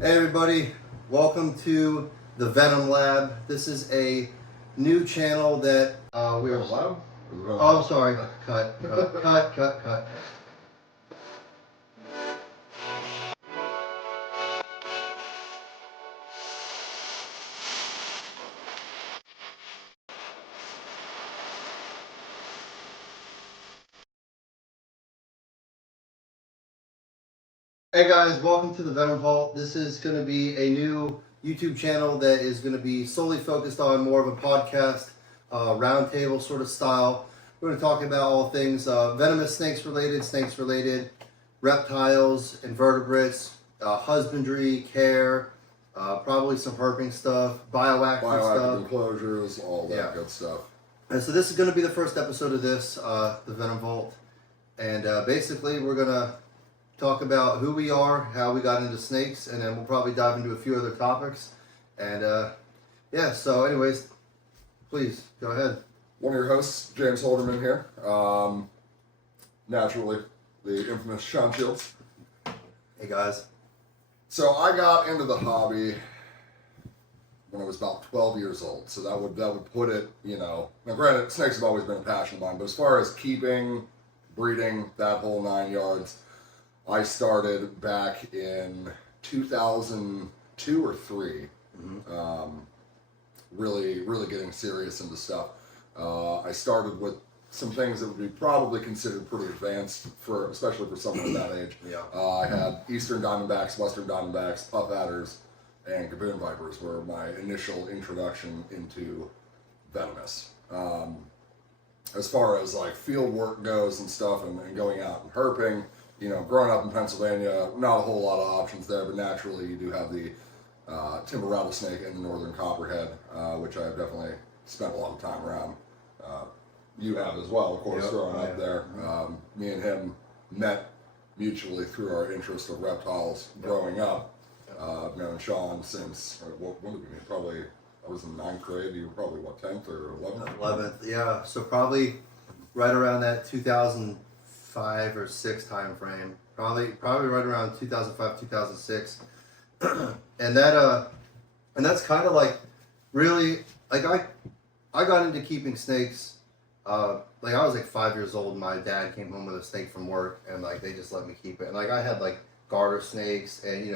Hey everybody, welcome to the Venom Lab. This is a new channel that we're... Lab? Oh, I'm sorry. Cut. Hey guys, welcome to the Venom Vault. This is going to be a new YouTube channel that is going to be solely focused on more of a podcast, roundtable sort of style. We're going to talk about all things venomous snakes related, reptiles, invertebrates, husbandry, care, probably some herping stuff, bioactive stuff. Enclosures, all that good stuff. And so this is going to be the first episode of this, the Venom Vault. And basically we're going to talk about who we are, how we got into snakes, and then we'll probably dive into a few other topics. And yeah, so anyways, please go ahead. One of your hosts, James Holderman here. Naturally, the infamous Sean Shields. Hey guys. So I got into the hobby when I was about 12 years old. So that would put it, now granted, snakes have always been a passion of mine, but as far as keeping, breeding, that whole 9 yards, I started back in 2002 or 3, really getting serious into stuff. I started with some things that would be probably considered pretty advanced, especially for someone of that age. Yeah. I had Eastern Diamondbacks, Western Diamondbacks, Puff Adders, and Gaboon Vipers were my initial introduction into venomous. As far as like field work goes and stuff and going out and herping, growing up in Pennsylvania, not a whole lot of options there, but naturally you do have the timber rattlesnake and the northern copperhead, which I've definitely spent a lot of time around. You have as well, of course, growing up there. Me and him met mutually through our interest of reptiles growing up. I've known Sean since, when did we meet? Probably, I was in 9th grade, you were probably, 10th or 11th? 11th, yeah. So probably right around that 2005 or 6 time frame. Probably right around 2005, 2006. And that's kind of like really, like I got into keeping snakes. Like I was like 5 years old and my dad came home with a snake from work and like they just let me keep it. And like I had like garter snakes and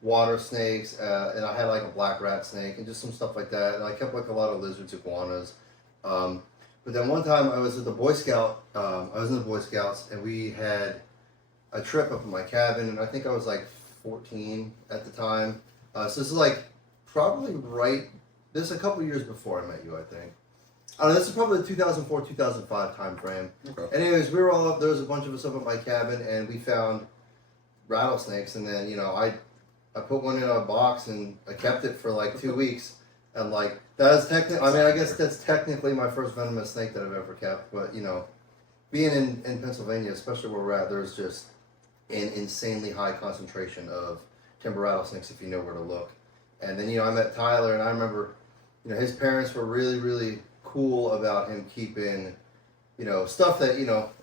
water snakes and I had like a black rat snake and just some stuff like that. And I kept like a lot of lizards, iguanas. But then one time I was at the Boy Scout, I was in the Boy Scouts and we had a trip up in my cabin and I think I was like 14 at the time. So this is like probably this is a couple years before I met you, I think. I don't know, this is probably the 2004, 2005 time frame. Okay. Anyways, we were all up, there was a bunch of us up at my cabin and we found rattlesnakes and then, I put one in a box and I kept it for like 2 weeks. And like, that is technically, I guess that's technically my first venomous snake that I've ever kept. But, being in Pennsylvania, especially where we're at, there's just an insanely high concentration of timber rattlesnakes if you know where to look. And then, I met Tyler and I remember, his parents were really, really cool about him keeping, stuff that,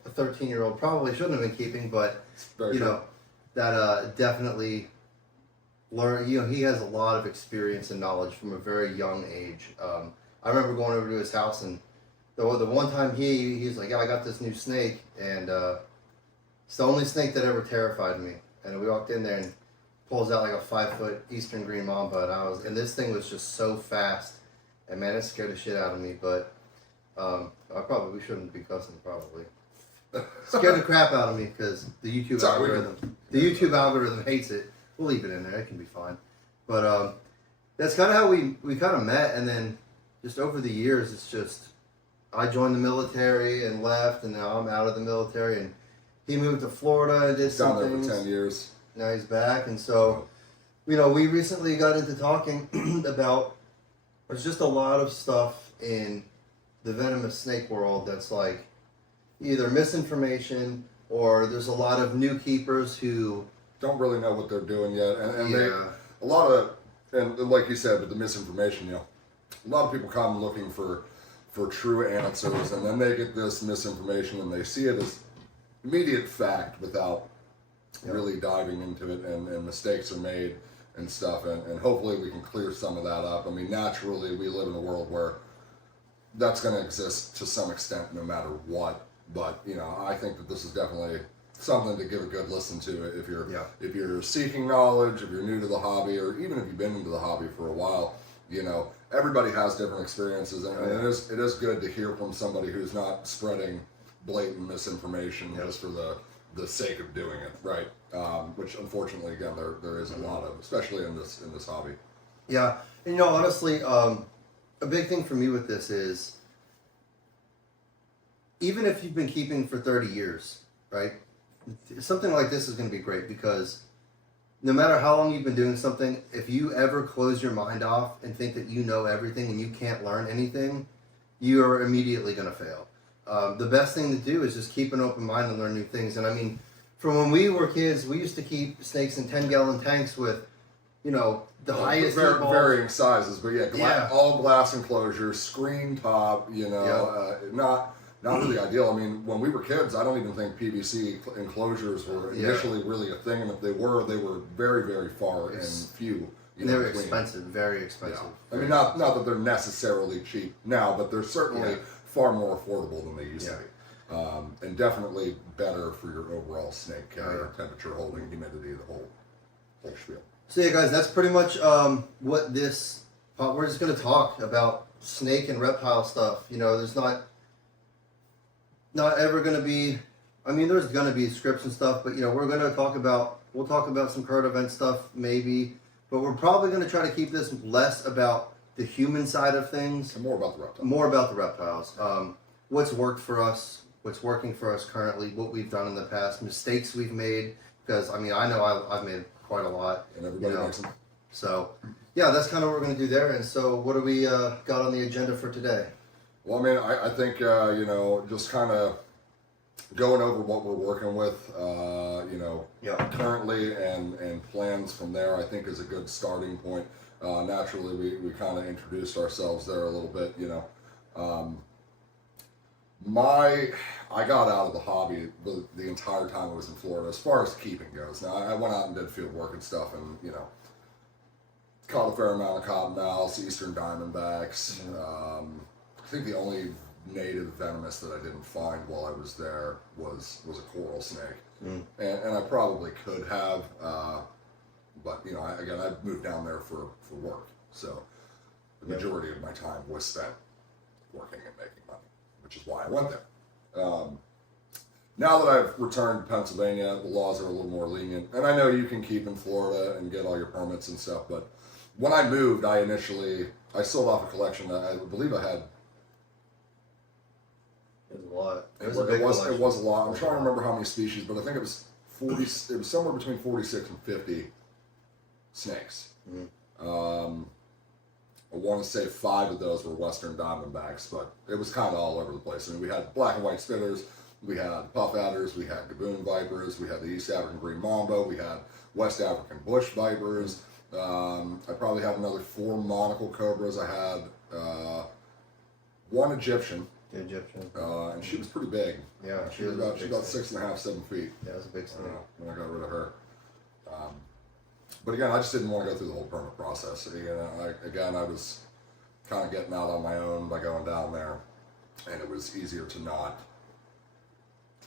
a 13-year-old probably shouldn't have been keeping, but, that definitely learn. He has a lot of experience and knowledge from a very young age. I remember going over to his house and the one time he's like, yeah, I got this new snake and it's the only snake that ever terrified me. And we walked in there and pulls out like a 5-foot Eastern Green Mamba and this thing was just so fast and man, it scared the shit out of me. But we shouldn't be cussing probably. Scared the crap out of me because the YouTube algorithm hates it. We'll leave it in there. It can be fine. But that's kind of how we kind of met. And then just over the years, it's just I joined the military and left. And now I'm out of the military. And he moved to Florida and did some things. Down there for 10 years. Now he's back. And so, we recently got into talking about there's just a lot of stuff in the venomous snake world that's like either misinformation or there's a lot of new keepers who don't really know what they're doing yet, and a lot of, and like you said, with the misinformation, a lot of people come looking for true answers, and then they get this misinformation, and they see it as immediate fact without really diving into it, and mistakes are made, and stuff, and hopefully we can clear some of that up. I mean, naturally, we live in a world where that's going to exist to some extent no matter what, but, you know, I think that this is definitely something to give a good listen to if you're seeking knowledge, if you're new to the hobby, or even if you've been into the hobby for a while. You know, everybody has different experiences, and it is good to hear from somebody who's not spreading blatant misinformation just for the sake of doing it, right? Which unfortunately, again, there is a lot of, especially in this hobby. Yeah, and you know, honestly, a big thing for me with this is, even if you've been keeping for 30 years, right? Something like this is going to be great, because no matter how long you've been doing something, if you ever close your mind off and think that you know everything and you can't learn anything, you are immediately going to fail. The best thing to do is just keep an open mind and learn new things. And I mean, from when we were kids, we used to keep snakes in 10-gallon tanks with, you know, the highest varying sizes, but all glass enclosures, screen top, you know, not really ideal. I mean, when we were kids, I don't even think PVC enclosures were initially really a thing, and if they were very, very far and few. And they were expensive, very expensive. Yeah. I mean, not that they're necessarily cheap now, but they're certainly far more affordable than they used to be. And definitely better for your overall snake carrier, temperature holding, humidity, the whole spiel. So yeah, guys, that's pretty much what this. We're just going to talk about snake and reptile stuff. You know, there's not ever going to be. I mean, there's going to be scripts and stuff, but you know, we'll talk about some current event stuff maybe, but we're probably going to try to keep this less about the human side of things, and more about the reptiles. More about the reptiles. What's worked for us, what's working for us currently, what we've done in the past, mistakes we've made. Because I mean, I know I've made quite a lot, and everybody makes them. So, yeah, that's kind of what we're going to do there. And so, what do we got on the agenda for today? Well, I mean, I think you know, just kind of going over what we're working with, you know, currently and plans from there, I think is a good starting point. Naturally, we kind of introduced ourselves there a little bit, you know. I got out of the hobby the entire time I was in Florida, as far as keeping goes. Now, I went out and did field work and stuff, and, you know, caught a fair amount of cottonmouths, eastern diamondbacks. I think the only native venomous that I didn't find while I was there was a coral snake. And I probably could have, but, you know, I moved down there for work. So the majority of my time was spent working and making money, which is why I went there. Now that I've returned to Pennsylvania, the laws are a little more lenient. And I know you can keep in Florida and get all your permits and stuff, but when I moved, I sold off a collection that I believe I had. It was a lot. It was a lot. I'm trying to remember how many species, but I think it was 40. It was somewhere between 46 and 50 snakes. I want to say 5 of those were western diamondbacks, but it was kind of all over the place. I mean, we had black and white spitters, we had puff adders, we had gaboon vipers, we had the East African green mambo, we had West African bush vipers. I probably had another 4 monocle cobras. I had 1 Egyptian. And she was pretty big. Yeah, she was about 6.5, 7 feet. Yeah, it was a big snake. When I got rid of her. But again, I just didn't want to go through the whole permit process. I was kind of getting out on my own by going down there, and it was easier to not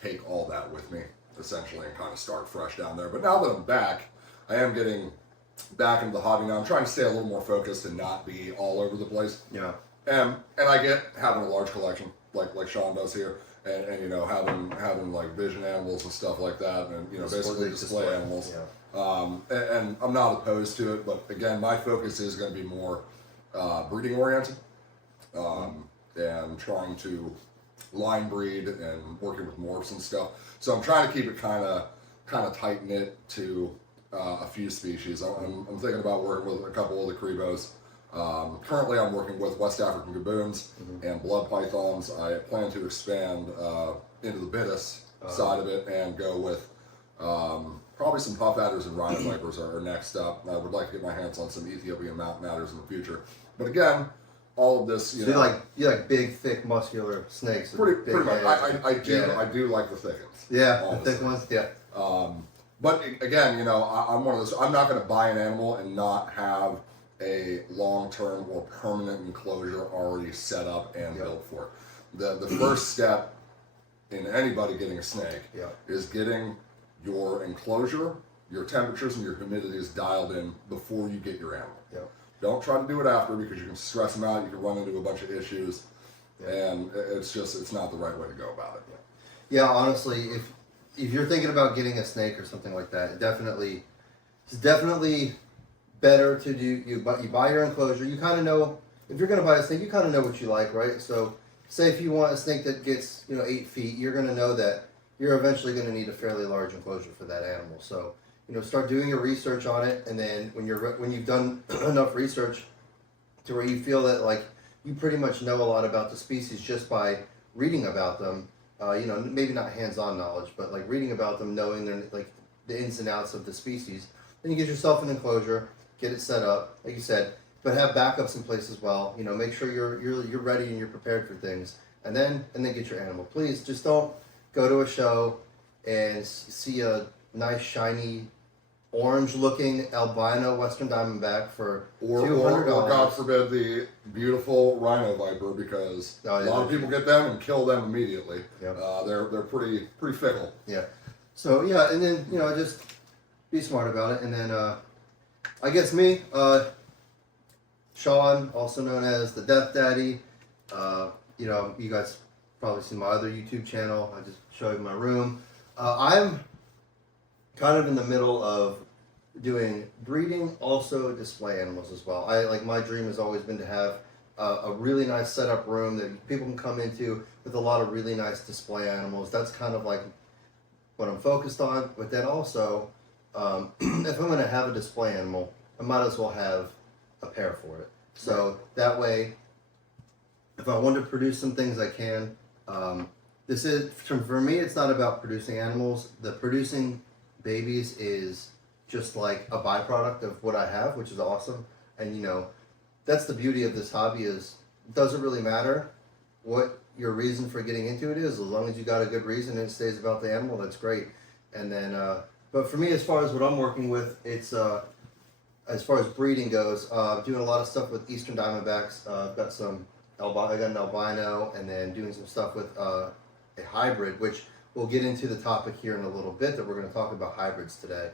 take all that with me, essentially, and kind of start fresh down there. But now that I'm back, I am getting back into the hobby now. I'm trying to stay a little more focused and not be all over the place. Yeah. And I get having a large collection like Sean does here, and you know, having like vision animals and stuff like that, and you know, basically display animals. Yeah. And I'm not opposed to it, but again, my focus is going to be more breeding oriented, and trying to line breed and working with morphs and stuff. So I'm trying to keep it kind of tight knit to a few species. I'm thinking about working with a couple of the Cribos. Currently, I'm working with West African gaboons and blood pythons. I plan to expand into the Bitis side of it and go with probably some puff adders and rhino vipers are next up. I would like to get my hands on some Ethiopian mountain adders in the future. But again, all of this, you know, you like big, thick, muscular snakes. Pretty much. I do like the thick ones. Yeah, the thick ones. Yeah. But again, I'm one of those. I'm not going to buy an animal and not have a long-term or permanent enclosure already set up and built for it. The first step in anybody getting a snake is getting your enclosure, your temperatures, and your humidities dialed in before you get your animal. Don't try to do it after, because you can stress them out. You can run into a bunch of issues, and it's not the right way to go about it. Yeah, honestly, if you're thinking about getting a snake or something like that, it's definitely better to do. You buy your enclosure. You kind of know, if you're going to buy a snake, you kind of know what you like, right? So, say if you want a snake that gets 8 feet, you're going to know that you're eventually going to need a fairly large enclosure for that animal. So, start doing your research on it, and then when you've done enough research to where you feel that like you pretty much know a lot about the species just by reading about them, maybe not hands-on knowledge, but like reading about them, knowing their like the ins and outs of the species, then you get yourself an enclosure, get it set up, like you said, but have backups in place as well. Make sure you're ready and you're prepared for things, and then get your animal. Please just don't go to a show and see a nice shiny orange-looking albino western diamondback for $200. Or God forbid, the beautiful rhino viper, because a lot of people get them and kill them immediately. They're pretty fickle. Yeah. So and then just be smart about it. And then I guess me, Sean, also known as the Death Daddy. You guys probably see my other YouTube channel. I just show you my room. I'm kind of in the middle of doing breeding, also display animals as well. My dream has always been to have a really nice setup room that people can come into with a lot of really nice display animals. That's kind of like what I'm focused on. But then also, if I'm going to have a display animal, I might as well have a pair for it. So that way, if I want to produce some things, I can. This is, for me, it's not about producing animals. The producing babies is just like a byproduct of what I have, which is awesome. And that's the beauty of this hobby, is it doesn't really matter what your reason for getting into it is, as long as you got a good reason and it stays about the animal, that's great. And then but for me, as far as what I'm working with, it's as far as breeding goes, doing a lot of stuff with eastern diamondbacks. I've got I got an albino, and then doing some stuff with a hybrid, which we'll get into the topic here in a little bit, that we're going to talk about hybrids today.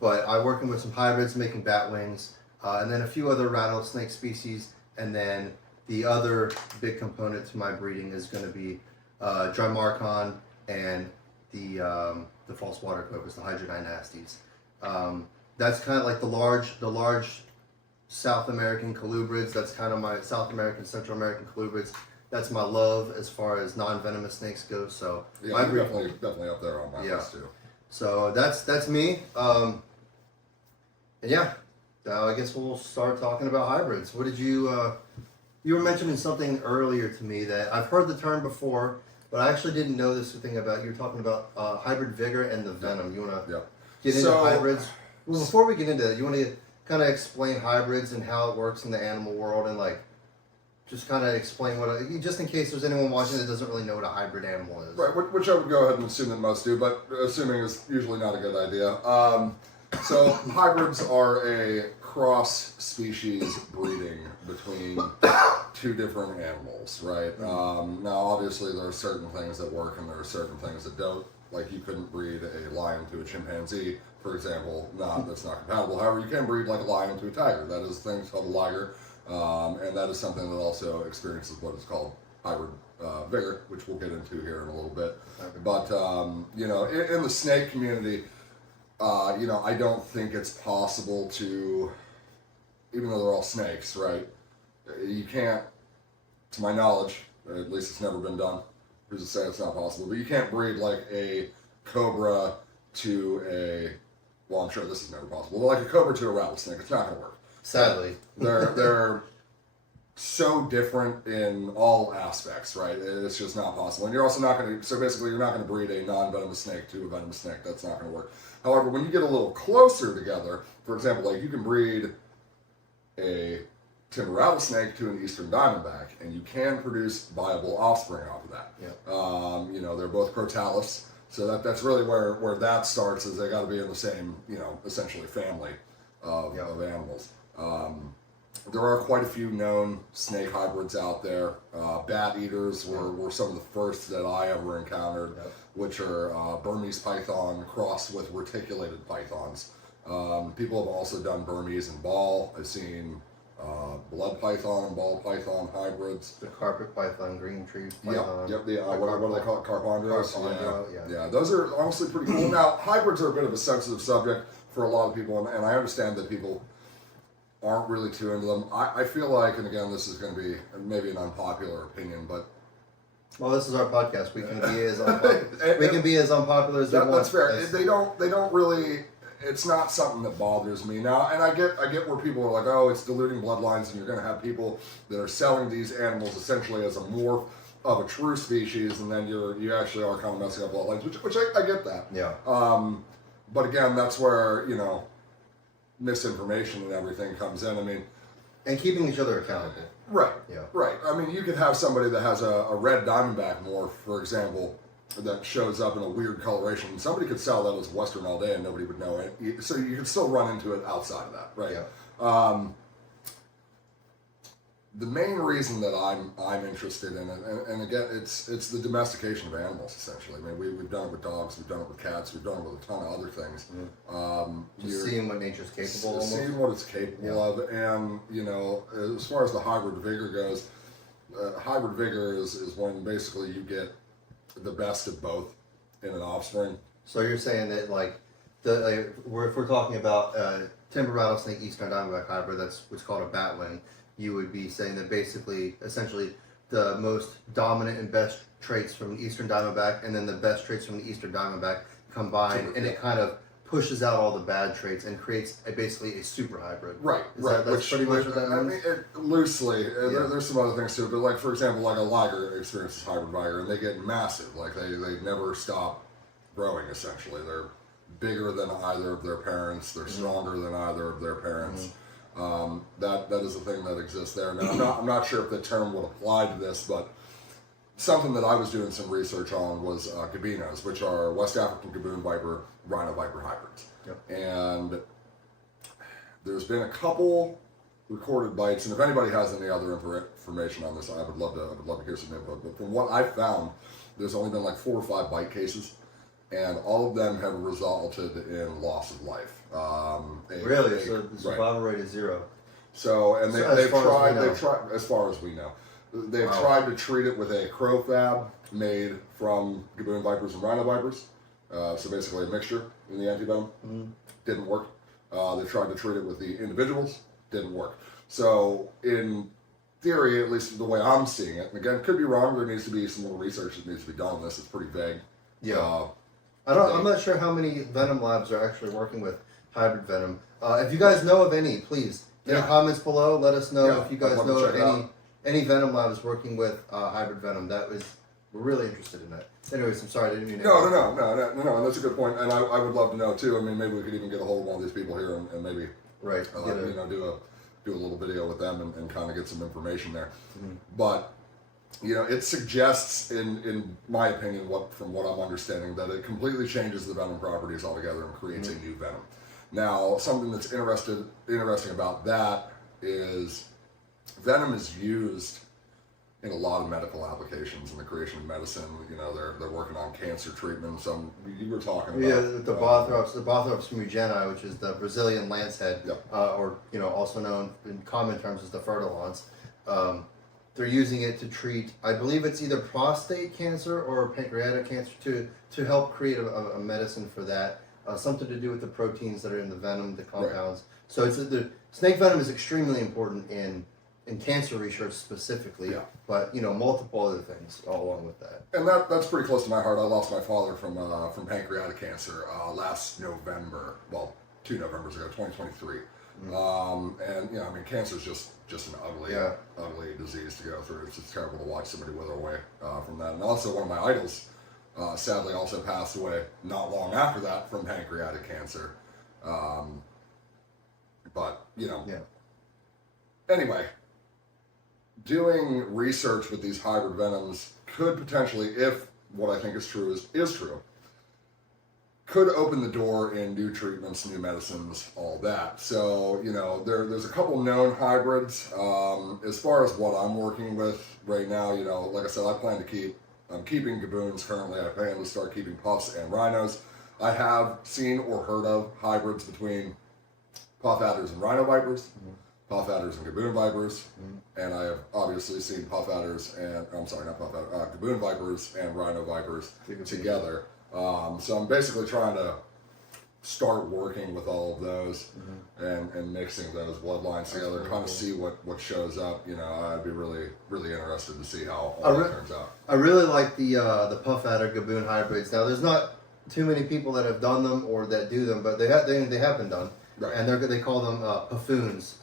But I'm working with some hybrids, making bat wings, and then a few other rattlesnake species. And then the other big component to my breeding is going to be Drymarchon and the false water cobras, the Hydrodine nasties. That's kind of like the large South American colubrids. That's kind of my South American, Central American colubrids. That's my love as far as non-venomous snakes go. So yeah, definitely up there on my list too. So that's me. And yeah, I guess we'll start talking about hybrids. What did you were mentioning something earlier to me that I've heard the term before, but I actually didn't know this thing about. You were talking about hybrid vigor and the venom. You want to get into hybrids? Well, before we get into that, you want to kind of explain hybrids and how it works in the animal world, and like just kind of explain just in case there's anyone watching that doesn't really know what a hybrid animal is. Right, which I would go ahead and assume that most do, but assuming is usually not a good idea. So hybrids are a cross-species breeding between two different animals, right? Now, obviously, there are certain things that work and there are certain things that don't. Like, you couldn't breed a lion to a chimpanzee, for example. That's not compatible. However, you can breed like a lion to a tiger. That is a thing called a liger, and that is something that also experiences what is called hybrid vigor, which we'll get into here in a little bit. But in the snake community, I don't think it's possible to, even though they're all snakes, right? You can't, to my knowledge, at least it's never been done. Who's to say it's not possible? But you can't breed like a cobra to well, I'm sure this is never possible, but like a cobra to a rattlesnake, it's not going to work. Sadly. They're so different in all aspects, right? It's just not possible. And you're also not going to, so basically you're not going to breed a non-venomous snake to a venomous snake. That's not going to work. However, when you get a little closer together, for example, like you can breed a timber rattlesnake to an eastern diamondback, and you can produce viable offspring off of that. They're both crotalus, So that's really where that starts, is they got to be in the same, essentially family of animals. There are quite a few known snake hybrids out there. Bat eaters were some of the first that I ever encountered, which are Burmese python crossed with reticulated pythons. People have also done Burmese and ball. I've seen blood python and ball python hybrids. The carpet python, green tree python. Yep. What do they call it? Carpondros? Yeah. Those are honestly pretty cool. Now, hybrids are a bit of a sensitive subject for a lot of people, and I understand that people aren't really too into them. I feel like, and again, this is going to be maybe an unpopular opinion, but well, this is our podcast. We can be as unpopular as we want. That's fair. They don't really. It's not something that bothers me now, and I get where people are like, oh, it's diluting bloodlines, and you're going to have people that are selling these animals essentially as a morph of a true species, and then you actually are kind of messing up bloodlines, which I get that. Yeah. But again, that's where misinformation and everything comes in. I mean, and keeping each other accountable. Right. Yeah. Right. I mean, you could have somebody that has a red diamondback morph, for example, that shows up in a weird coloration. Somebody could sell that as Western all day and nobody would know it. So you could still run into it outside of that, right? Yeah. The main reason that I'm interested in it, and again, it's the domestication of animals, essentially. I mean, we've done it with dogs, we've done it with cats, we've done it with a ton of other things. Just seeing what nature's capable of. Seeing what it's capable of, and as far as the hybrid vigor goes, hybrid vigor is when basically you get the best of both in an offspring. So you're saying that if we're talking about timber rattlesnake eastern diamondback hybrid, that's what's called a batwing. You would be saying that essentially, the most dominant and best traits from the eastern diamondback, and then the best traits from the eastern diamondback combined, and it kind of pushes out all the bad traits and creates basically a super hybrid. Right. That's pretty much what that means. I mean, loosely. There's some other things too, but like for example, like a liger experiences hybrid vigor, and they get massive. Like they never stop growing. Essentially, they're bigger than either of their parents. They're stronger than either of their parents. That is a thing that exists there. Now, I'm not sure if the term would apply to this, but something that I was doing some research on was gabinos, which are West African gaboon viper, rhino viper hybrids. Yep. And there's been a couple recorded bites, and if anybody has any other information on this, I would love to hear some input. But from what I found, there's only been like 4 or 5 bite cases, and all of them have resulted in loss of life. Really? So the survival rate is 0. So, and they've tried, as far as we know, they've Wow. tried to treat it with a crow fab made from gaboon vipers and rhino vipers. So basically a mixture in the antivenom. Didn't work. They tried to treat it with the individuals. Didn't work. So in theory, at least the way I'm seeing it, and again, could be wrong, there needs to be some more research that needs to be done on this. It's pretty vague. Yeah. I'm not sure how many venom labs are actually working with hybrid venom. If you guys know of any, please, in the comments below, let us know if you guys know of any venom labs working with hybrid venom. We're really interested in that. Anyways, I'm sorry, I didn't mean to. No, and that's a good point, and I would love to know too. I mean, maybe we could even get a hold of one of these people here and maybe do a little video with them and kind of get some information there. But it suggests, in my opinion, from what I'm understanding, that it completely changes the venom properties altogether and creates a new venom. Now, something that's interesting about that is venom is used in a lot of medical applications in the creation of medicine. They're working on cancer treatment. You were talking about the Bothrops fumigeni, which is the Brazilian lancehead, or also known in common terms as the fertilons. They're using it to treat, I believe it's either prostate cancer or pancreatic cancer, to help create a medicine for that. Something to do with the proteins that are in the venom, the compounds. So the snake venom is extremely important in cancer research specifically, but multiple other things all along with that. And that's pretty close to my heart. I lost my father from pancreatic cancer last November. Well, 2 Novembers ago, 2023. And cancer is just an ugly disease to go through. It's just terrible to watch somebody wither away from that. And also, one of my idols sadly also passed away not long after that from pancreatic cancer. Anyway, doing research with these hybrid venoms could potentially, if what I think is true is true, could open the door in new treatments, new medicines, all that. So, you know, there's a couple known hybrids. As far as what I'm working with right now, you know, like I said, I'm keeping gaboons currently. I plan to start keeping puffs and rhinos. I have seen or heard of hybrids between puff adders and rhino vipers, puff adders and gaboon vipers, and I have obviously seen puff adders and, I'm sorry, not puff adders, gaboon vipers and rhino vipers together. So I'm basically trying to start working with all of those and mixing those bloodlines together, kind of see what shows up. You know, I'd be really interested to see how all that turns out. I really like the puff adder gaboon hybrids. Now, there's not too many people that have done them or that do them, but they have been done, Right. and they call them puffoons,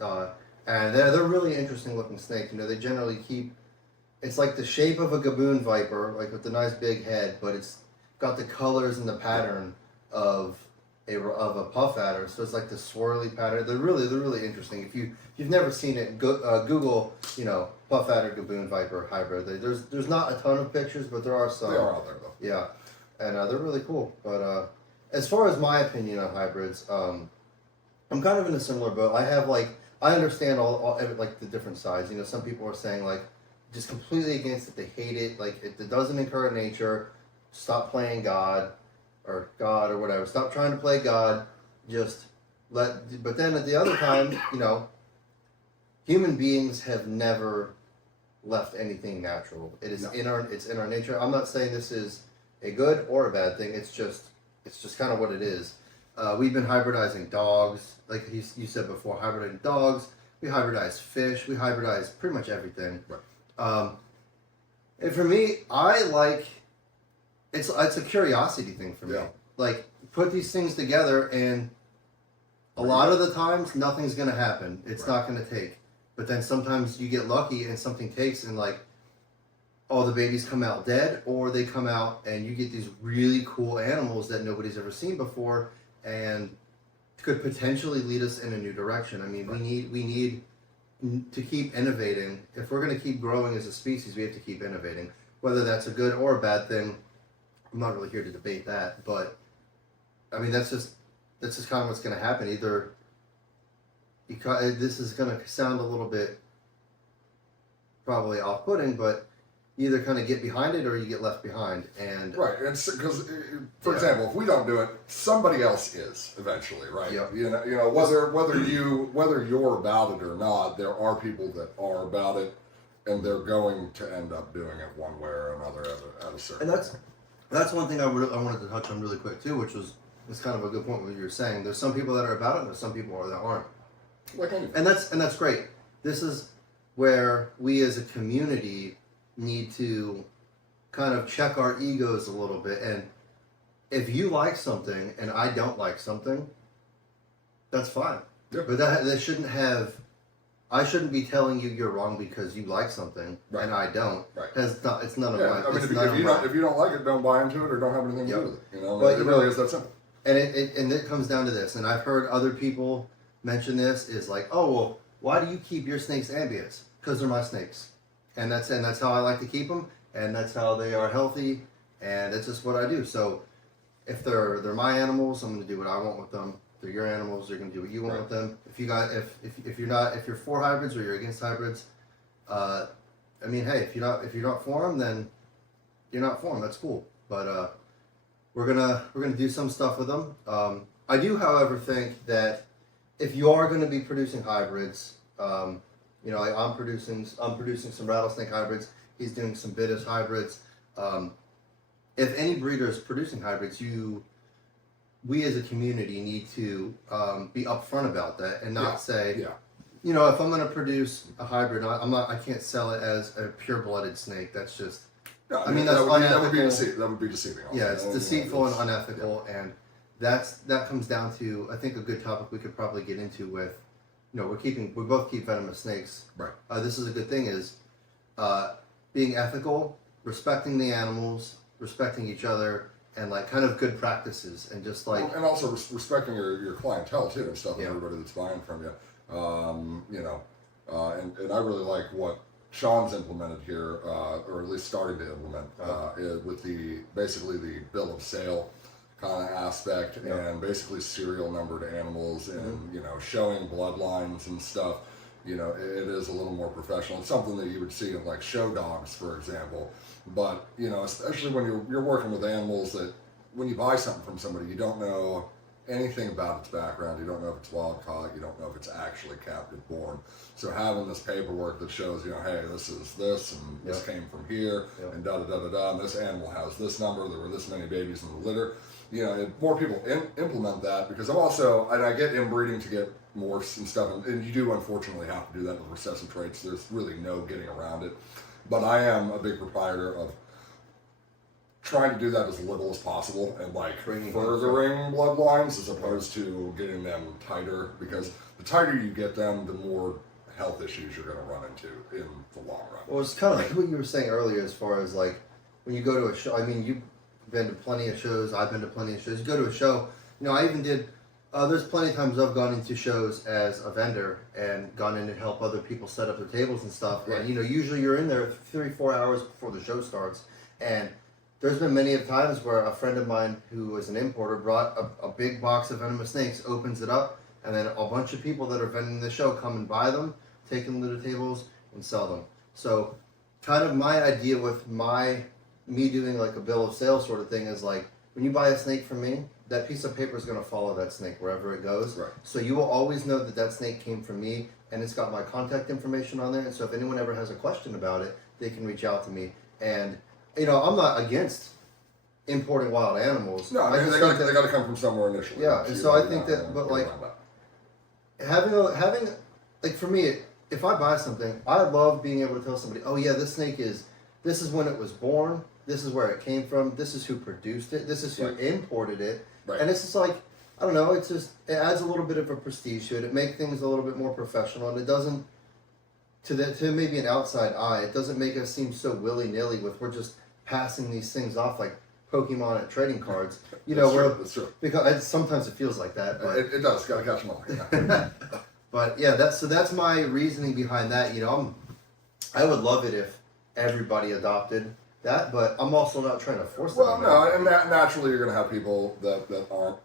and they're really interesting looking snakes. You know, they generally keep. It's like the shape of a gaboon viper, like with the nice big head, but it's got the colors and the pattern of a puff adder. So it's like the swirly pattern. They're really interesting. If you've never seen it, Google, you know, puff adder gaboon viper hybrid. There's not a ton of pictures, but there are some. They are out there though. Yeah, and they're really cool. But as far as my opinion on hybrids, I'm kind of in a similar boat. I understand all like the different sides. You know, some people are saying like just completely against it. They hate it. Like it doesn't encourage nature. Stop playing God or whatever. Stop trying to play God. But then at the other time, you know, human beings have never left anything natural. It is in our nature. I'm not saying this is a good or a bad thing. It's just kind of what it is. We've been hybridizing dogs, like you said before, hybridizing dogs. We hybridize fish. We hybridize pretty much everything. Right. And for me, I like. It's a curiosity thing for me. Yeah. Like, put these things together, and a lot of the times, nothing's going to happen. It's not going to take. But then sometimes you get lucky, and something takes, and like, all the babies come out dead, or they come out, and you get these really cool animals that nobody's ever seen before, and could potentially lead us in a new direction. I mean, we need to keep innovating. If we're going to keep growing as a species, we have to keep innovating. Whether that's a good or a bad thing, I'm not really here to debate that, but I mean that's just kind of what's going to happen. Either this is going to sound a little bit probably off-putting, but you either kind of get behind it or you get left behind. And right, and because for example, if we don't do it, somebody else is eventually, right? Yep. You know whether you're about it or not, there are people that are about it, and they're going to end up doing it one way or another at a certain. And that's one thing I wanted to touch on really quick too, which was kind of a good point what you were saying. There's some people that are about it, and there's some people that aren't. Like anything. And that's great. This is where we as a community need to kind of check our egos a little bit. And if you like something and I don't like something, that's fine. Yeah. But that shouldn't have. I shouldn't be telling you you're wrong because you like something and I don't. Right. It's none of my. I mean, if you don't like it, don't buy into it or don't have anything to do with it. You know, but it really is that simple. And it comes down to this, and I've heard other people mention this is like, oh well, why do you keep your snakes ambients? Because they're my snakes, and that's how I like to keep them, and that's how they are healthy, and that's just what I do. So if they're my animals, I'm going to do what I want with them. If they're your animals, you're going to do what you want with them. If you're for hybrids or you're against hybrids, I mean, hey, if you're not for them, then you're not for them. That's cool. But we're gonna do some stuff with them. I do, however, think that if you are going to be producing hybrids, you know, like I'm producing some rattlesnake hybrids. He's doing some Bitis hybrids. If any breeder is producing hybrids, we as a community need to be upfront about that and not say, you know, if I'm going to produce a hybrid, I can't sell it as a pure-blooded snake. That's just, No, I mean, that's unethical. That would be deceiving. Also. Yeah, it's deceitful and unethical, and that comes down to, I think, a good topic we could probably get into with, you know, we both keep venomous snakes. Right. This is a good thing is being ethical, respecting the animals, respecting each other, and like kind of good practices, and just like and also respecting your clientele too and stuff, and everybody that's buying from you. You know, and I really like what Sean's implemented here, or at least starting to implement, with basically the bill of sale, kind of aspect, and basically serial numbered animals, and you know, showing bloodlines and stuff. You know, it is a little more professional. It's something that you would see in like show dogs, for example. But you know, especially when you're working with animals that when you buy something from somebody, you don't know anything about its background. You don't know if it's wild caught. You don't know if it's actually captive born. So having this paperwork that shows, you know, hey, this is this, and this came from here, and da da da da da, and this animal has this number. There were this many babies in the litter. You know, more people implement that, because I'm also, and I get inbreeding to get morphs and stuff, and you do unfortunately have to do that with recessive traits. There's really no getting around it. But I am a big proprietor of trying to do that as little as possible, and like furthering bloodlines as opposed to getting them tighter, because the tighter you get them, the more health issues you're going to run into in the long run. Well, it's kind of like what you were saying earlier, as far as like when you go to a show. I mean, you've been to plenty of shows. I've been to plenty of shows. You go to a show. You know, I even did. There's plenty of times I've gone into shows as a vendor and gone in to help other people set up their tables and stuff. Right. And you know, usually you're in there 3-4 hours before the show starts, and there's been many of times where a friend of mine who is an importer brought a big box of venomous snakes, opens it up, and then a bunch of people that are vending the show come and buy them, take them to the tables, and sell them. So kind of my idea with me doing like a bill of sale sort of thing is like, when you buy a snake from me, that piece of paper is going to follow that snake wherever it goes. Right. So you will always know that that snake came from me, and it's got my contact information on there. And so if anyone ever has a question about it, they can reach out to me. And you know, I'm not against importing wild animals. No, I mean, they got to come from somewhere initially. Yeah, and so I think that, but like having like for me, if I buy something, I love being able to tell somebody, oh yeah, this is when it was born, this is where it came from, this is who produced it, this is who imported it, and it's just like, I don't know, it adds a little bit of a prestige to it. It makes things a little bit more professional, and it doesn't, to maybe an outside eye, it doesn't make us seem so willy-nilly with we're just passing these things off like Pokemon at trading cards. You know, that's true. Because sometimes it feels like that. But it does. Got to catch them all. Yeah. But yeah, that's my reasoning behind that. You know, I would love it if everybody adopted that, but I'm also not trying to force them. Well, no, and naturally you're going to have people that aren't.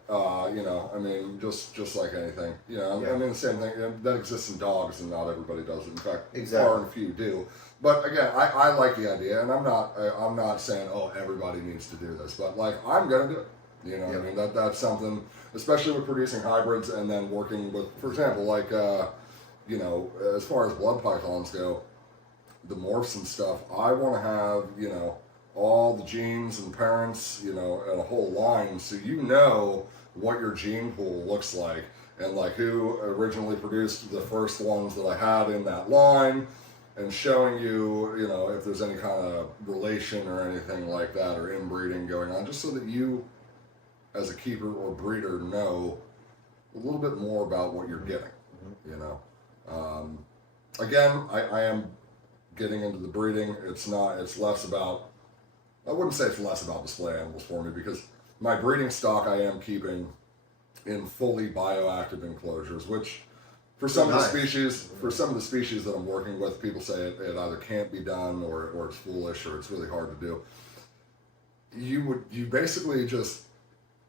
You know, I mean, just like anything. You know, I mean the same thing that exists in dogs, and not everybody does it. In fact, far and few do. But again, I like the idea, and I'm not saying, oh, everybody needs to do this, but like I'm gonna do it. You know, I mean that's something, especially with producing hybrids and then working with, for example, like you know, as far as blood pythons go, the morphs and stuff. I want to have, you know, all the genes and parents, you know, and a whole line, so you know what your gene pool looks like, and like who originally produced the first ones that I had in that line. And showing you, you know, if there's any kind of relation or anything like that, or inbreeding going on, just so that you, as a keeper or breeder, know a little bit more about what you're getting. You know, again, I am getting into the breeding. It's less about. I wouldn't say it's less about display animals for me, because my breeding stock I am keeping in fully bioactive enclosures, which. For some of the species that I'm working with, people say it either can't be done, or it's foolish, or it's really hard to do. You basically just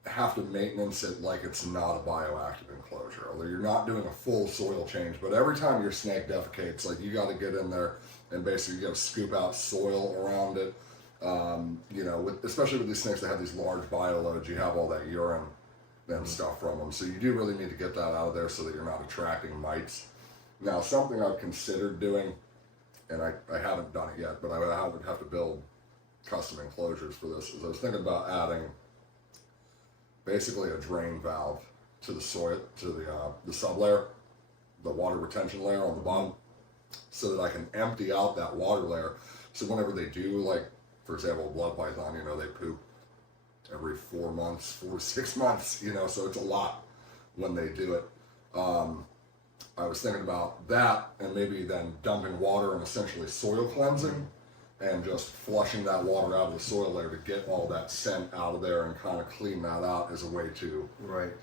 have to maintenance it like it's not a bioactive enclosure. Although you're not doing a full soil change, but every time your snake defecates, like you got to get in there and basically you got to scoop out soil around it. You know, especially with these snakes that have these large bioloads, you have all that urine and stuff from them. So you do really need to get that out of there so that you're not attracting mites. Now, something I've considered doing, and I haven't done it yet, but I would have to build custom enclosures for this, is I was thinking about adding basically a drain valve to the soil, to the sublayer, the water retention layer on the bottom, so that I can empty out that water layer. So whenever they do, like, for example, blood python, you know, they poop every 4 to 6 months, you know, so it's a lot when they do it. I was thinking about that, and maybe then dumping water and essentially soil cleansing, and just flushing that water out of the soil layer to get all that scent out of there and kind of clean that out as a way to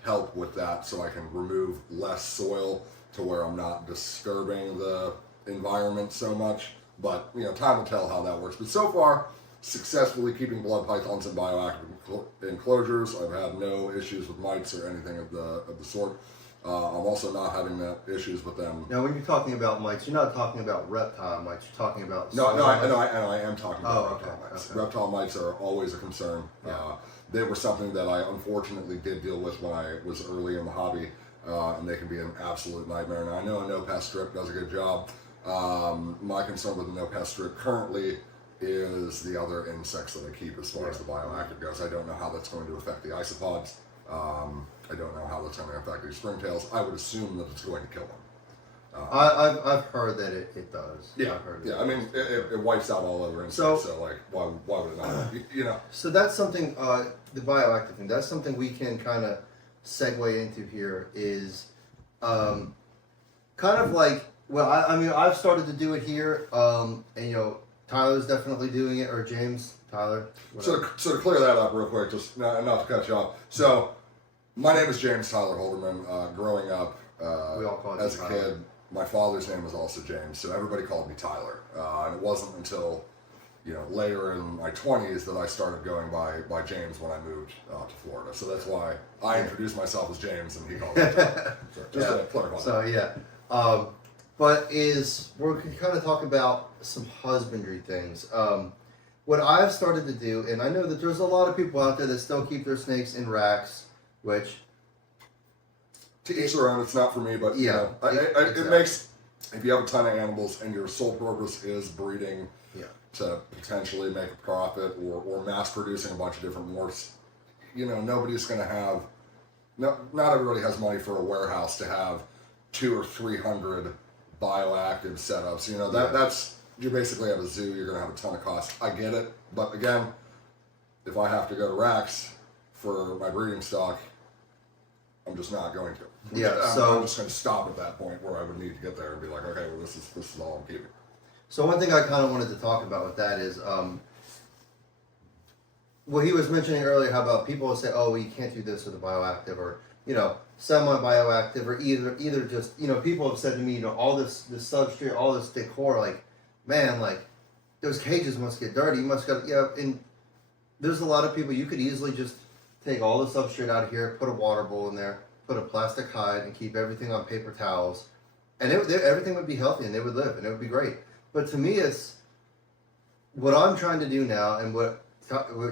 help with that, so I can remove less soil to where I'm not disturbing the environment so much. But, you know, time will tell how that works. But so far, successfully keeping blood pythons in bioactive enclosures. I've had no issues with mites or anything of the sort. I'm also not having that issues with them. Now, when you're talking about mites, you're not talking about reptile mites. You're talking about No, I am talking about okay, reptile mites. okay. Reptile mites are always a concern. Yeah. They were something that I unfortunately did deal with when I was early in the hobby, and they can be an absolute nightmare. Now, I know a no-pest strip does a good job. My concern with the no-pest strip currently is the other insects that I keep as far as the bioactive goes. I don't know how that's going to affect the isopods. I don't know how that's going to affect these springtails. I would assume that it's going to kill them. I've heard that it does. Yeah, I've heard I mean, it wipes out all over insects. So like, why would it not? You know. So that's something. The bioactive thing. That's something we can kind of segue into here. Is kind of like. Well, I mean, I've started to do it here, and you know, Tyler's definitely doing it, or James, Tyler. So to clear that up real quick, just not to cut you off. So, my name is James Tyler Holderman. Growing up we all call as a Tyler. kid, my father's name was also James, so everybody called me Tyler. And it wasn't until later in my 20s that I started going by James when I moved to Florida. So that's why I introduced myself as James and he called me Tyler. So just to clarify. So yeah. But we're kind of talking about some husbandry things. What I've started to do, and I know that there's a lot of people out there that still keep their snakes in racks, which to each their own. It's not for me, but exactly. it makes, if you have a ton of animals and your sole purpose is breeding to potentially make a profit or mass producing a bunch of different morphs, nobody's going to have. Not everybody has money for a warehouse to have 200 or 300 bioactive setups. That's you basically have a zoo. You're going to have a ton of costs. I get it, but again, if I have to go to racks for my breeding stock, I'm just not going to. Yeah, so I'm just going to stop at that point where I would need to get there and be like, okay, well, this is all I'm keeping. So one thing I kind of wanted to talk about with that is, well, he was mentioning earlier how about people will say, oh, well, you can't do this with a bioactive, or semi-bioactive, or either just people have said to me, all this substrate, all this decor, like, man, like those cages must get dirty. You must got and there's a lot of people you could easily just take all the substrate out of here, put a water bowl in there, put a plastic hide, and keep everything on paper towels, and everything would be healthy and they would live and it would be great. But to me, it's what I'm trying to do now, and what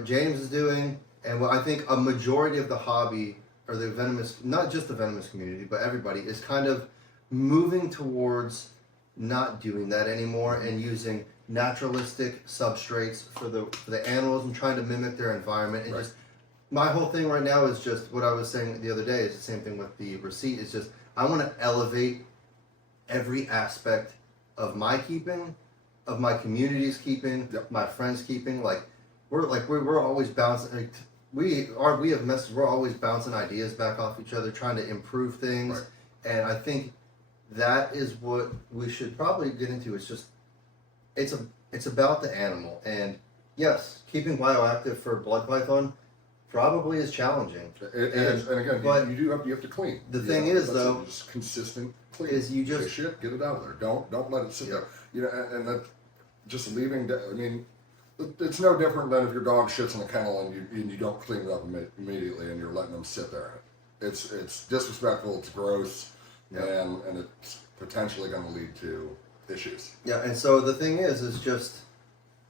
James is doing, and what I think a majority of the hobby, or the venomous, not just the venomous community, but everybody, is kind of moving towards not doing that anymore and using naturalistic substrates for the animals and trying to mimic their environment. And just my whole thing right now is just what I was saying the other day is the same thing with the receipt. Is just I want to elevate every aspect of my keeping, of my community's keeping, my friends' keeping. We're always bouncing. Like, we have messages. We're always bouncing ideas back off each other, trying to improve things. And I think that is what we should probably get into. It's just it's about the animal. And yes, keeping bioactive for blood python probably is challenging. It is, and again, but you have to clean. The thing is, though, just consistent clean. Is you just shit, get it out of there. Don't let it sit there. And that just leaving. I mean, it's no different than if your dog shits in a kennel and you don't clean it up immediately and you're letting them sit there. It's disrespectful. It's gross, and it's potentially going to lead to issues. Yeah, and so the thing is just.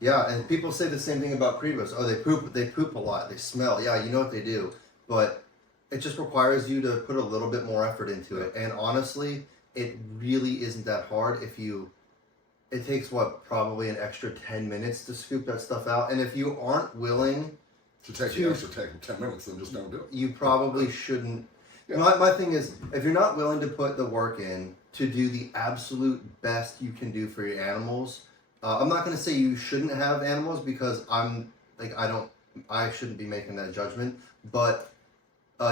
Yeah, and people say the same thing about Cribos. Oh, they poop a lot. They smell. Yeah, you know what they do. But it just requires you to put a little bit more effort into it. And honestly, it really isn't that hard it takes probably an extra 10 minutes to scoop that stuff out. And if you aren't willing to take the extra 10 minutes, then just don't do it. You probably shouldn't. Yeah. My thing is, if you're not willing to put the work in to do the absolute best you can do for your animals, I'm not going to say you shouldn't have animals because I shouldn't be making that judgment, but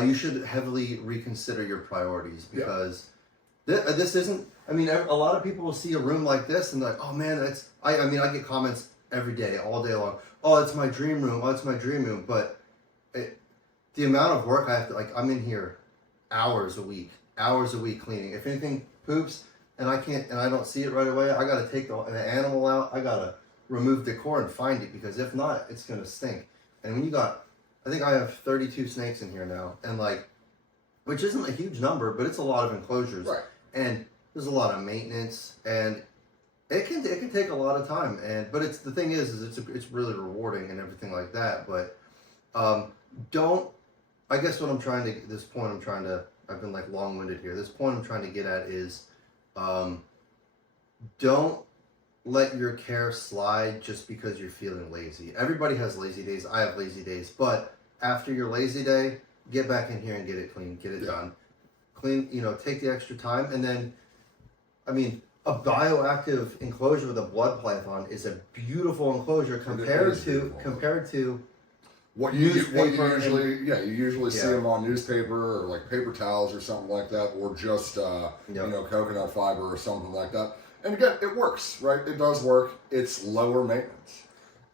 you should heavily reconsider your priorities because this isn't, I mean, a lot of people will see a room like this and they're like, oh man, I get comments every day, all day long. Oh, it's my dream room. Oh, it's my dream room. But the amount of work I have to, I'm in here hours a week cleaning. If anything poops, and I don't see it right away, I gotta take the animal out. I gotta remove decor and find it, because if not, it's gonna stink. And when you got, I think I have 32 snakes in here now, and like, which isn't a huge number, but it's a lot of enclosures. Right. And there's a lot of maintenance, and it can take a lot of time. But it's the thing is it's really rewarding and everything like that. But don't. I guess what I'm trying to. I've been like long-winded here. This point I'm trying to get at is, don't let your care slide just because you're feeling lazy. Everybody has lazy days. I have lazy days. But after your lazy day, get back in here and get it clean. Get it done. Clean, take the extra time. And then, I mean, a bioactive enclosure with a blood python is a beautiful enclosure compared to what you usually see them on newspaper or like paper towels or something like that, or just coconut fiber or something like that. And again, it works, right? It does work. It's lower maintenance.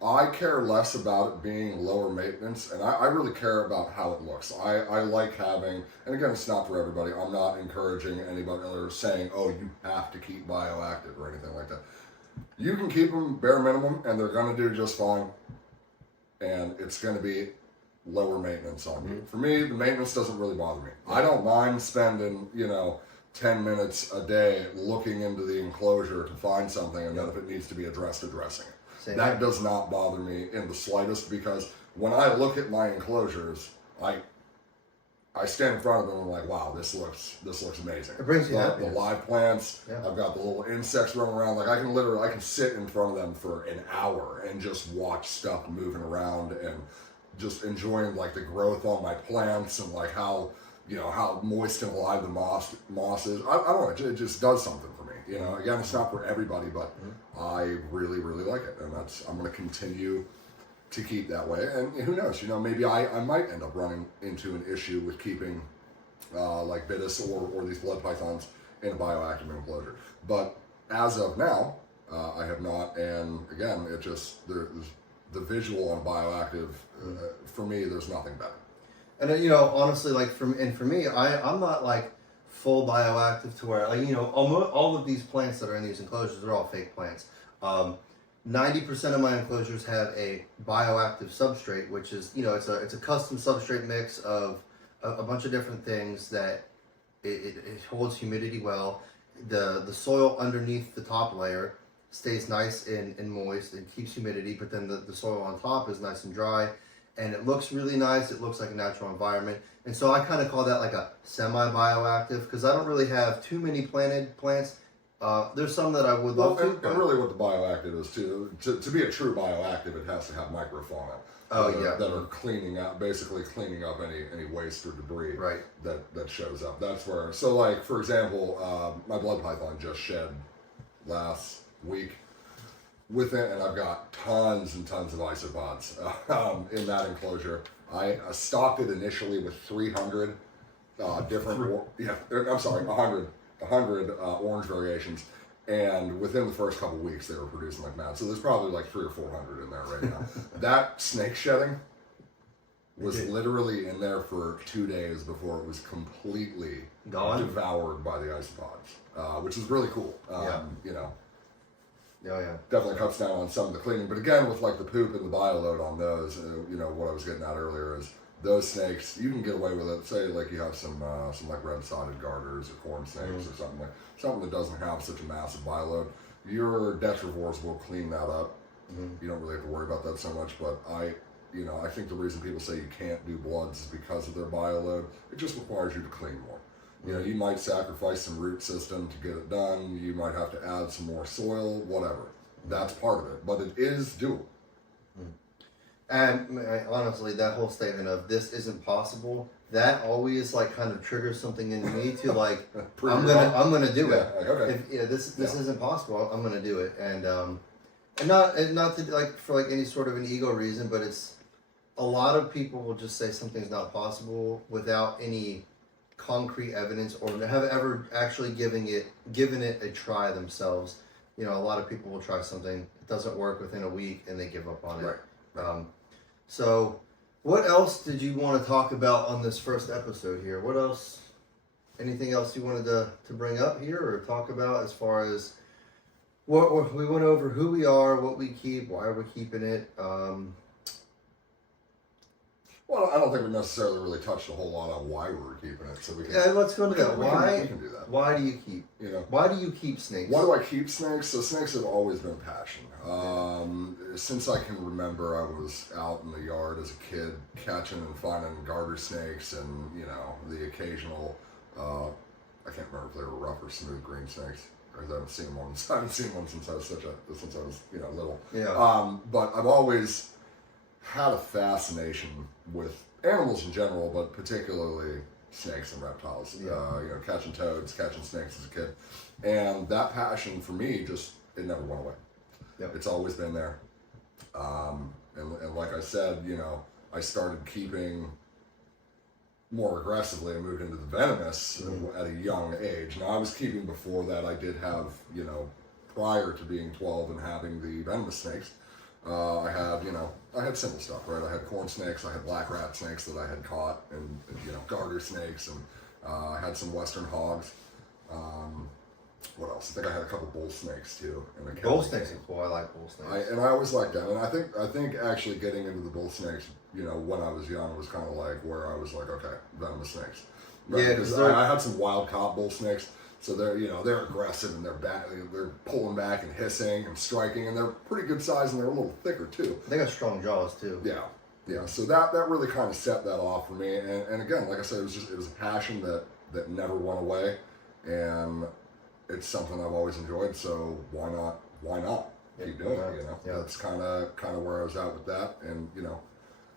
I care less about it being lower maintenance, and I really care about how it looks. I like having, and again, it's not for everybody. I'm not encouraging anybody or saying, oh, you have to keep bioactive or anything like that. You can keep them bare minimum, and they're going to do just fine, and it's going to be lower maintenance on you. For me, the maintenance doesn't really bother me. I don't mind spending, 10 minutes a day looking into the enclosure to find something, and then if it needs to be addressed, addressing it. That does not bother me in the slightest, because when I look at my enclosures, I stand in front of them and I'm like, wow, this looks amazing. It brings you happiness. The live plants, I've got the little insects running around. Like I can sit in front of them for an hour and just watch stuff moving around and just enjoying like the growth on my plants and like how moist and alive the moss is. I don't know, it just does something for me. Again, it's not for everybody, but I really, really like it, and I'm going to continue to keep that way. And who knows? Maybe I might end up running into an issue with keeping like Vitis or these blood pythons in a bioactive enclosure. But as of now, I have not. And again, it just the visual on bioactive for me, there's nothing better. And honestly, like for me, I'm not like full bioactive to where all of these plants that are in these enclosures, they're all fake plants. 90% of my enclosures have a bioactive substrate, which is it's a custom substrate mix of a bunch of different things that it holds humidity well. The soil underneath the top layer stays nice and moist and keeps humidity, but then the soil on top is nice and dry, and it looks really nice. It looks like a natural environment. And so I kind of call that like a semi-bioactive, because I don't really have too many planted plants. There's some that I would love to. And really what the bioactive is too, to be a true bioactive, it has to have microfauna. That are basically cleaning up any waste or debris that shows up. That's where, so like, for example, my blood python just shed last week with it, and I've got tons and tons of isopods in that enclosure. I stocked it initially with 300 different, 100 orange variations, and within the first couple weeks they were producing like mad. So there's probably like 300 or 400 in there right now. That snake shedding was literally in there for 2 days before it was completely devoured by the isopods, which is really cool. Definitely cuts down on some of the cleaning. But again, with like the poop and the bioload on those, what I was getting at earlier is those snakes, you can get away with it. Say like you have some like red-sided garters or corn snakes or something that doesn't have such a massive bioload. Your detrivores will clean that up. You don't really have to worry about that so much. But I think the reason people say you can't do bloods is because of their bioload. It just requires you to clean more. You might sacrifice some root system to get it done. You might have to add some more soil, whatever. That's part of it, but it is doable. And honestly, that whole statement of this isn't possible, that always like kind of triggers something in me to like, I'm gonna do it. Like, okay. If this isn't possible, I'm gonna do it. And not to like for like any sort of an ego reason, but it's a lot of people will just say something's not possible without any concrete evidence or have ever actually given it a try themselves. A lot of people will try something, it doesn't work within a week, and they give up on it. Right. So what else did you want to talk about on this first episode here? What else? Anything else you wanted to bring up here or talk about as far as we went over who we are, what we keep, why we're keeping it. Well, I don't think we necessarily really touched a whole lot on why we were keeping it, so we can. Yeah, let's go into that. We can do that. Why do you keep? You know, why do you keep snakes? why do I keep snakes? So snakes have always been a passion. Since I can remember, I was out in the yard as a kid catching and finding garter snakes, and you know the occasional. I can't remember if they were rough or smooth green snakes. I haven't seen one. I haven't seen one since I was little. Yeah. But I've always had a fascination with animals in general, but particularly snakes and reptiles. Yeah. You know, catching toads, catching snakes as a kid, and that passion for me it never went away. Yep. It's always been there. And like I said, you know, I started keeping more aggressively and moved into the venomous at a young age. Now I was keeping before that. I did have, you know, prior to being 12 and having the venomous snakes, I had simple stuff, right? I had corn snakes, I had black rat snakes that I had caught, and you know, garter snakes, and I had some western hogs. What else? I think I had a couple bull snakes too. Bull snakes are cool. I like bull snakes. I always liked them, and I think actually getting into the bull snakes, you know, when I was young was kind of like where I was like, okay, venomous snakes. Right? Yeah, because I had some wild caught bull snakes, so they're aggressive and they're pulling back and hissing and striking, and they're pretty good size and they're a little thicker too. They got strong jaws too. Yeah. So that really kind of set that off for me, and again, like I said, it was a passion that never went away, and it's something I've always enjoyed. So why not keep doing it? You know, that's kind of where I was at with that, and you know,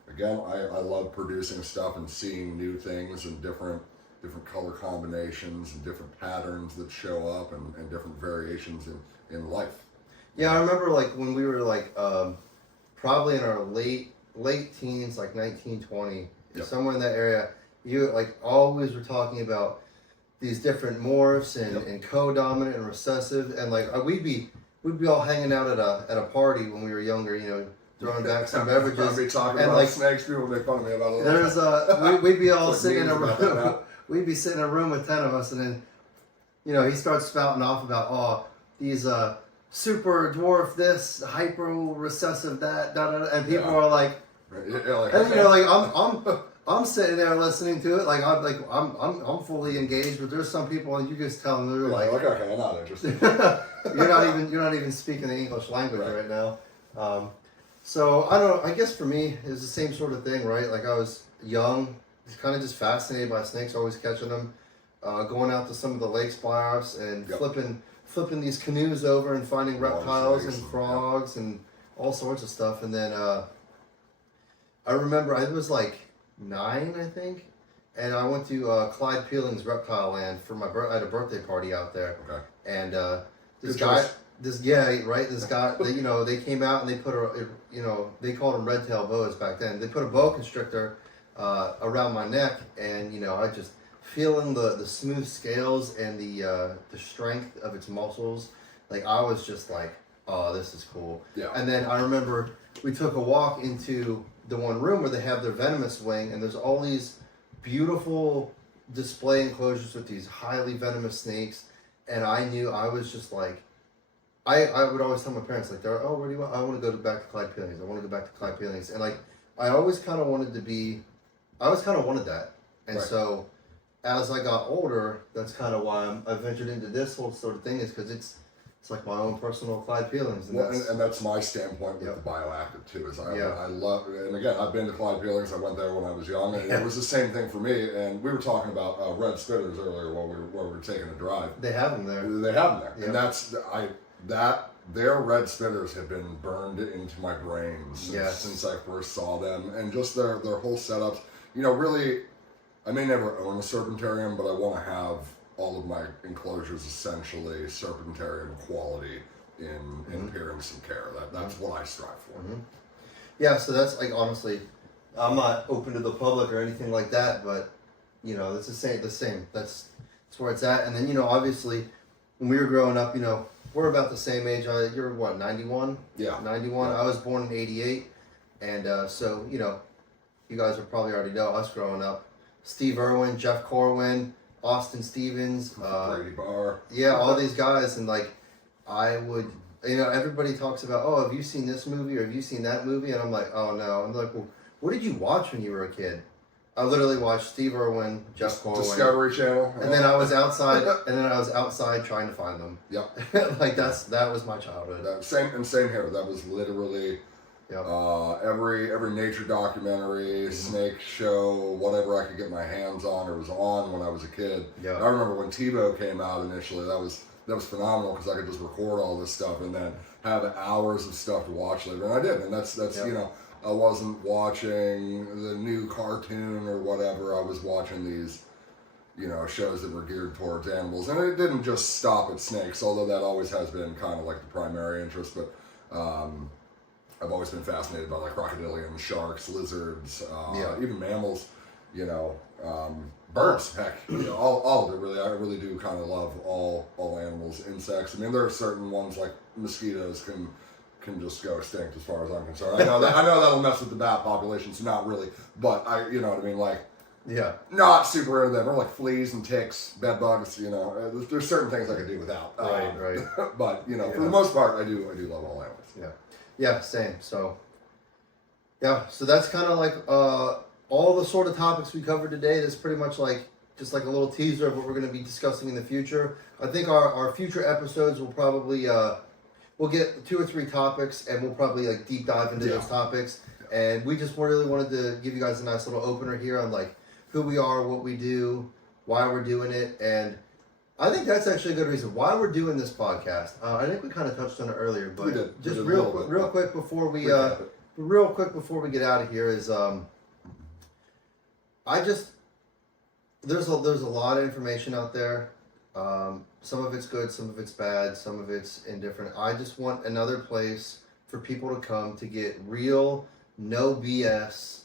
again, I love producing stuff and seeing new things and different color combinations and different patterns that show up and different variations in life. Yeah, I remember like when we were like probably in our late teens, like 19, 20, somewhere in that area, you like always were talking about these different morphs and co-dominant and recessive, and like we'd be all hanging out at a party when we were younger, you know, throwing back some beverages. I'd be talking and about like snakes. People would make fun of me about it. We'd be all sitting in a room. We'd be sitting in a room with 10 of us, and then, you know, he starts spouting off about these super dwarf this, hyper recessive that, and people are like, and you know, like I'm sitting there listening to it, like I'm fully engaged, but there's some people and you just tell them they're like, okay, I'm not interested. you're not even speaking the English language right now. So I don't know. I guess for me it's the same sort of thing, right? Like I was young, kind of just fascinated by snakes, always catching them, going out to some of the lakes by us and flipping these canoes over and finding reptiles and frogs and all sorts of stuff. And then I remember I was like 9, I think, and I went to Clyde Peeling's Reptile Land for my I had a birthday party out there. Okay. And this guy. This guy, you know, they came out and they put they called them red tail boas back then. They put a boa constrictor around my neck, and you know, I just feeling the smooth scales and the strength of its muscles. Like I was just like, oh, this is cool. Yeah. And then I remember we took a walk into the one room where they have their venomous wing, and there's all these beautiful display enclosures with these highly venomous snakes, and I knew I was just like. I would always tell my parents, like, where do you want? I want to go back to Clyde Peeling's. I want to go back to Clyde Peeling's. And, like, I always kind of wanted that. And so, as I got older, that's kind of why I ventured into this whole sort of thing, is because it's like my own personal Clyde Peeling's. And that's my standpoint with the bioactive, too, is I love, and again, I've been to Clyde Peeling's. I went there when I was young, and it was the same thing for me. And we were talking about red spitters earlier while we were taking a drive. They have them there. They have them there. And their red spitters have been burned into my brain since I first saw them, and just their whole setups. You know, really, I may never own a serpentarium, but I want to have all of my enclosures essentially serpentarium quality in appearance and care. That's what I strive for. Mm-hmm. Yeah, so that's like, honestly, I'm not open to the public or anything like that, but you know, it's the same. That's where it's at. And then, you know, obviously, when we were growing up, you know. We're about the same age. You're what, 91? Yeah. 91. Yeah. I was born in 88. And so, you know, you guys would probably already know us growing up. Steve Irwin, Jeff Corwin, Austin Stevens. Brady Barr. Yeah, all these guys. And like, I would, everybody talks about, oh, have you seen this movie or have you seen that movie? And I'm like, oh no. I'm like, well, what did you watch when you were a kid? I literally watched Steve Irwin, Jeff Corwin, Discovery Channel, and then I was outside, trying to find them. Yep. Like that was my childhood. Same here. That was literally every nature documentary, snake show, whatever I could get my hands on or was on when I was a kid. Yeah. I remember when TiVo came out initially. That was phenomenal because I could just record all this stuff and then have hours of stuff to watch later, and I did. And that's I wasn't watching the new cartoon or whatever. I was watching these, shows that were geared towards animals. And it didn't just stop at snakes, although that always has been kind of like the primary interest. But I've always been fascinated by like crocodilians, sharks, lizards, even mammals, birds, heck, all of it really. I really do kind of love all animals, insects. I mean, there are certain ones like mosquitoes can just go extinct as far as I'm concerned. I know that'll mess with the bat population, so not really. But you know what I mean, like, not super into them. Or like fleas and ticks, bed bugs. There's certain things I could do without. Right. But for the most part, I do love all animals. Yeah, same. So that's kind of like all the sort of topics we covered today. That's pretty much like just like a little teaser of what we're going to be discussing in the future. I think our future episodes will probably we'll get 2 or 3 topics, and we'll probably like deep dive into those topics. And we just really wanted to give you guys a nice little opener here on like who we are, what we do, why we're doing it, and I think that's actually a good reason why we're doing this podcast. I think we kind of touched on it earlier, but just real quick before we get out of here is there's a lot of information out there. Some of it's good, some of it's bad, some of it's indifferent. I just want another place for people to come to get real, no BS,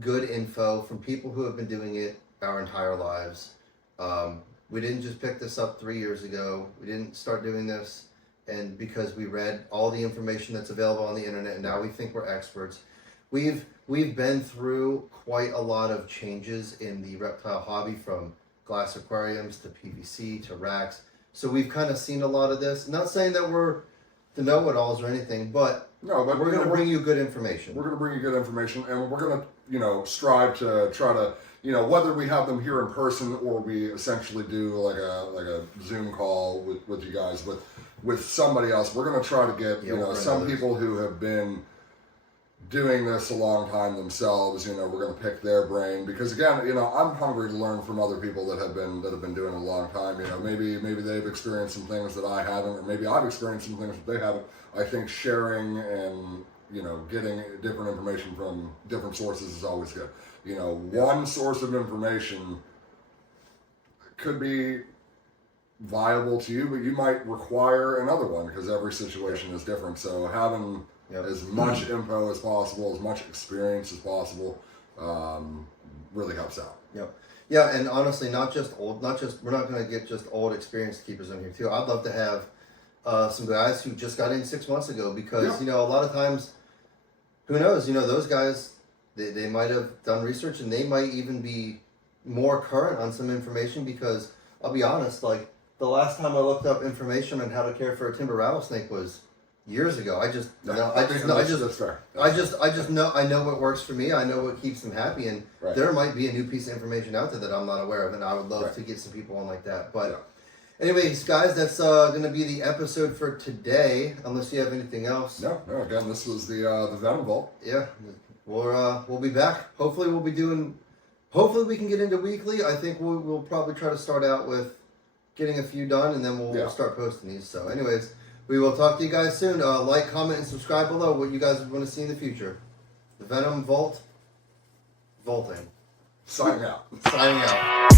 good info from people who have been doing it our entire lives. We didn't just pick this up 3 years ago. We didn't start doing this and because we read all the information that's available on the internet and now we think we're experts. We've been through quite a lot of changes in the reptile hobby, from glass aquariums to PVC to racks. So we've kind of seen a lot of this. Not saying that we're the know-it-alls or anything, but we're going to bring you good information. We're going to bring you good information, and we're going to, strive to try to, whether we have them here in person or we essentially do like a Zoom call with you guys with somebody else. We're going to try to get some people who have been doing this a long time themselves. We're going to pick their brain because again, I'm hungry to learn from other people that have been doing it a long time. Maybe they've experienced some things that I haven't, or maybe I've experienced some things that they haven't. I think sharing and getting different information from different sources is always good. One source of information could be viable to you, but you might require another one because every situation is different. So having as much info as possible, as much experience as possible, really helps out. Yeah, and honestly, we're not going to get just old experienced keepers in here too. I'd love to have some guys who just got in 6 months ago because, a lot of times, who knows, those guys, they might have done research and they might even be more current on some information because I'll be honest, like the last time I looked up information on how to care for a timber rattlesnake was years ago. I know what works for me. I know what keeps them happy, and there might be a new piece of information out there that I'm not aware of, and I would love to get some people on like that. But anyways, guys, that's going to be the episode for today. Unless you have anything else. No. Again, this was the Venom Vault. Yeah, we'll be back. Hopefully, we can get into weekly. I think we'll probably try to start out with getting a few done, and then we'll start posting these. So, anyways. We will talk to you guys soon. Like, comment, and subscribe below what you guys want to see in the future. The Venom Vault. Vaulting. Signing out. Signing out.